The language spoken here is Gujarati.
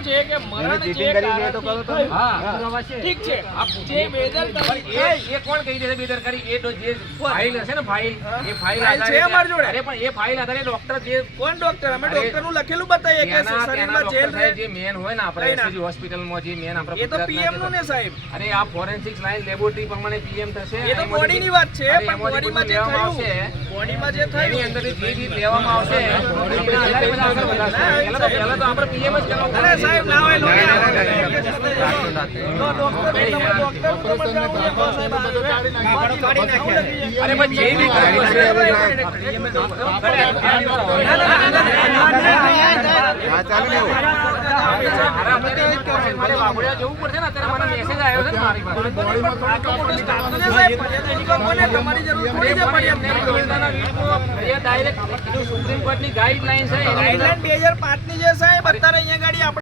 શું છે કે મરણ જે કારણથી થયું, ઠીક છે, જે બેદરકારી એ કોણ કહી દે બેદરકારી? એ તો જે ફાઇલ હશે ને ફાઇલ, એ ફાઇલ છે અમારી જોડે. અરે પણ એ ફાઇલ આધારે ડોક્ટર જે કોણ ડોક્ટર? અમે ડોક્ટર નું લખેલું બતાવીએ કે શરીરમાં જેલ રહે. જે મેન હોય ને આપણે એસજી હોસ્પિટલમાં જે મેન આપણે એ તો પીએમ નું ને સાહેબ. અરે આ ફોરેન્સિક લાઈન લેબોરેટરી પ્રમાણે પીએમ થશે. એ તો બોડી ની વાત છે, પણ બોડીમાં જે થયું, બોડીમાં જે થયું એની અંદરથી જે રીત લેવામાં આવશે પહેલા તો આપણે પીએમ જ કરવાનું. અરે સાહેબ ના હોય લોહી આવે. તો ડોક્ટર તમે ડોક્ટર ઉપર બતાવો છો સાહેબ. કાઢી નાખ્યા. અરે પણ જે રીત કર્યું હશે મારે વાઘોડિયા જવું પડશે ને. અત્યારે મને મેસેજ આવ્યો છે મારી પાસે. તમારી જરૂર પડી છે ડાયરેક્ટ સુપ્રીમ કોર્ટની ગાઈડલાઈન છે. ગાઈડલાઈન 2005 ની છે સાહેબ. અત્યારે અહીંયા ગાડી આપણે